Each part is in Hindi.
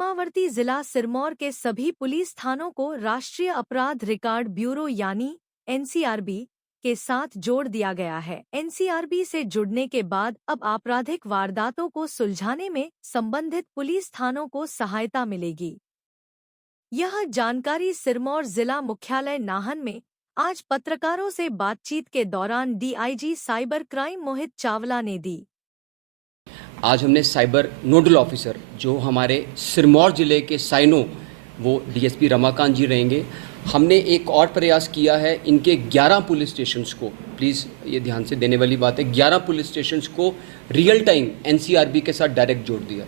सीमावर्ती जिला सिरमौर के सभी पुलिस थानों को राष्ट्रीय अपराध रिकॉर्ड ब्यूरो यानी एनसीआरबी के साथ जोड़ दिया गया है। एनसीआरबी से जुड़ने के बाद अब आपराधिक वारदातों को सुलझाने में संबंधित पुलिस थानों को सहायता मिलेगी। यह जानकारी सिरमौर जिला मुख्यालय नाहन में आज पत्रकारों से बातचीत के दौरान DIG cyber crime Mohit Chawla ने दी। आज हमने साइबर नोडल ऑफिसर जो हमारे सिरमौर जिले के साइनो वो डीएसपी रमाकांत जी रहेंगे। हमने एक और प्रयास किया है, इनके 11 पुलिस स्टेशंस को, प्लीज़ ये ध्यान से देने वाली बात है, 11 पुलिस स्टेशंस को रियल टाइम एनसीआरबी के साथ डायरेक्ट जोड़ दिया।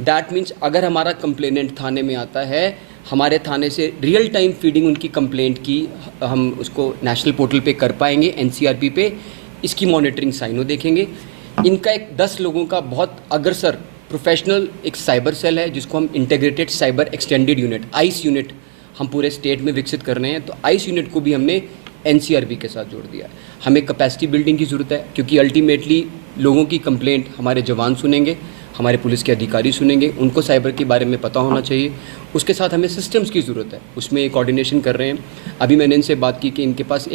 दैट मीन्स अगर हमारा कंप्लेनेंट थाने में आता है, हमारे थाने से रियल टाइम फीडिंग उनकी कंप्लेंट की हम उसको नेशनल पोर्टल पे कर पाएंगे, एनसीआरबी पे इसकी मॉनिटरिंग साइनो देखेंगे। इनका एक 10 लोगों का बहुत अग्रसर प्रोफेशनल एक साइबर सेल है जिसको हम integrated cyber extended unit ice unit हम पूरे स्टेट में विकसित कर रहे हैं। तो आइस यूनिट को भी हमने एनसीआरबी के साथ जोड़ दिया है। हमें कैपेसिटी बिल्डिंग की ज़रूरत है क्योंकि अल्टीमेटली लोगों की कंप्लेंट हमारे जवान सुनेंगे, हमारे पुलिस के अधिकारी सुनेंगे, उनको साइबर के बारे में पता होना चाहिए। उसके साथ हमें सिस्टम्स की ज़रूरत है, उसमें कोऑर्डिनेशन कर रहे हैं। अभी मैंने इनसे बात की कि इनके पास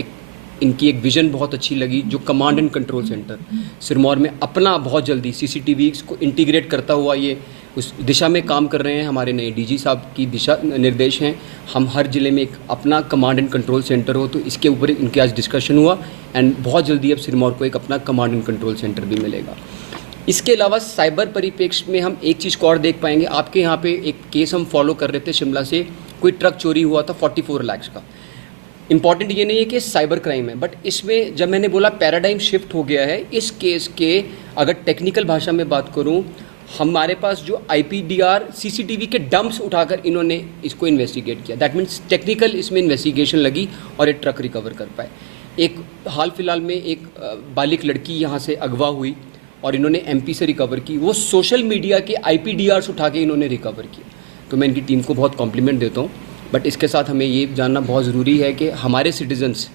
इनकी एक विज़न बहुत अच्छी लगी, जो command and control centre Sirmaur में अपना बहुत जल्दी सीसीटीवी को इंटीग्रेट करता हुआ ये उस दिशा में काम कर रहे हैं। हमारे नए डीजी साहब की दिशा निर्देश हैं, हम हर ज़िले में एक अपना कमांड एंड कंट्रोल सेंटर हो। तो इसके ऊपर इनके आज डिस्कशन हुआ एंड बहुत जल्दी अब सिरमौर को एक अपना कमांड एंड कंट्रोल सेंटर भी मिलेगा। इसके अलावा साइबर परिप्रेक्ष्य में हम एक चीज़ को और देख पाएंगे। आपके यहाँ पे एक केस हम फॉलो कर रहे थे, शिमला से कोई ट्रक चोरी हुआ था 44 लाख का। इंपॉर्टेंट ये नहीं है कि साइबर क्राइम है, बट इसमें जब मैंने बोला पैराडाइम शिफ्ट हो गया है इस केस के, अगर टेक्निकल भाषा में बात करूं, हमारे पास जो आईपीडीआर सीसीटीवी के डंप्स उठाकर इन्होंने इसको इन्वेस्टिगेट किया। दैट मीन्स टेक्निकल इसमें इन्वेस्टिगेशन लगी और एक ट्रक रिकवर कर पाए। एक हाल फिलहाल में एक बालिक लड़की यहाँ से अगवा हुई और इन्होंने एमपी से रिकवर की, वो सोशल मीडिया के आईपीडीआर्स उठा के इन्होंने रिकवर किया। तो मैं इनकी टीम को बहुत कॉम्प्लीमेंट देता हूँ। बट इसके साथ हमें ये जानना बहुत ज़रूरी है कि हमारे सिटीजन्स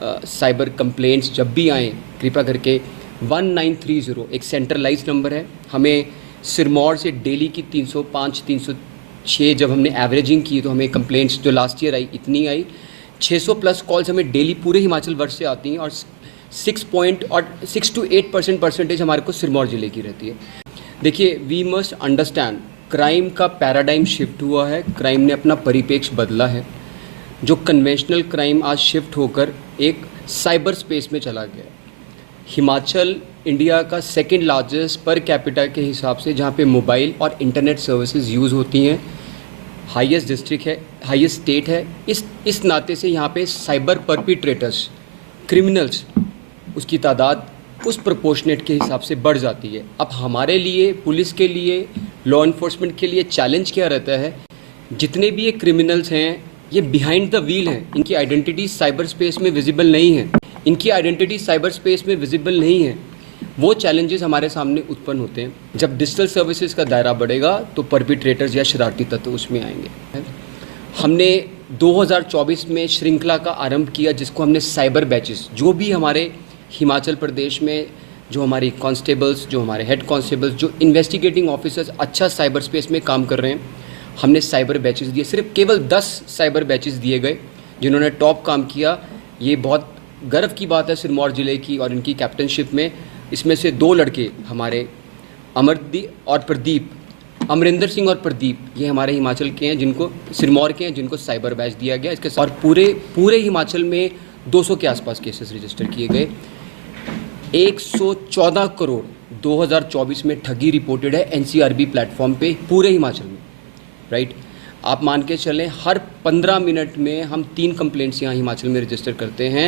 साइबर कंप्लेंट्स जब भी आएँ, कृपया करके 1930 एक सेंट्रलाइज नंबर है। हमें सिरमौर से डेली की 305 306 जब हमने एवरेजिंग की तो हमें कंप्लेंट्स जो लास्ट ईयर आई इतनी आई। 600 प्लस कॉल्स हमें डेली पूरे हिमाचल वर्ष से आती हैं और 6 to 8% परसेंटेज हमारे को सिरमौर ज़िले की रहती है। देखिए, वी मस्ट अंडरस्टैंड, क्राइम का पैराडाइम शिफ्ट हुआ है, क्राइम ने अपना परिप्रेक्ष्य बदला है। जो कन्वेंशनल क्राइम आज शिफ्ट होकर एक साइबर स्पेस में चला गया। हिमाचल इंडिया का सेकंड लार्जेस्ट पर कैपिटा के हिसाब से, जहाँ पे मोबाइल और इंटरनेट सर्विसेज यूज़ होती हैं, हाईएस्ट डिस्ट्रिक्ट है, हाईएस्ट स्टेट है। इस नाते से यहाँ पे साइबर परपिट्रेटर्स, क्रिमिनल्स, उसकी तादाद उस प्रोपोर्शनेट के हिसाब से बढ़ जाती है। अब हमारे लिए, पुलिस के लिए, लॉ इन्फोर्समेंट के लिए चैलेंज क्या रहता है, जितने भी ये क्रिमिनल्स हैं ये बिहाइंड द व्हील हैं, इनकी आइडेंटिटी साइबर स्पेस में विजिबल नहीं है, इनकी आइडेंटिटी साइबर स्पेस में विजिबल नहीं है। वो चैलेंजेस हमारे सामने उत्पन्न होते हैं। जब डिजिटल सर्विसेज का दायरा बढ़ेगा तो परपिट्रेटर्स या शरारती तत्व उसमें आएंगे। हमने 2024 में श्रृंखला का आरंभ किया जिसको हमने साइबर बैचेस, जो भी हमारे हिमाचल प्रदेश में जो हमारी कांस्टेबल्स, जो हमारे हेड कांस्टेबल्स, जो इन्वेस्टिगेटिंग ऑफिसर्स अच्छा साइबर स्पेस में काम कर रहे हैं, हमने साइबर बैचेस दिए। सिर्फ केवल 10 साइबर बैचेस दिए गए जिन्होंने टॉप काम किया। ये बहुत गर्व की बात है सिरमौर ज़िले की और इनकी कैप्टनशिप में। इसमें से 2 लड़के हमारे अमरदीप और प्रदीप, अमरिंदर सिंह और प्रदीप, ये हमारे हिमाचल के हैं, जिनको सिरमौर के हैं, जिनको साइबर बैच दिया गया। इसके साथ और पूरे हिमाचल में 200 के आसपास केसेस रजिस्टर किए गए। 114 करोड़ 2024 में ठगी रिपोर्टेड है एनसीआरबी प्लेटफॉर्म पे पूरे हिमाचल में, राइट। आप मान के चलें हर 15 मिनट में हम 3 कंप्लेंट्स यहाँ हिमाचल में रजिस्टर करते हैं।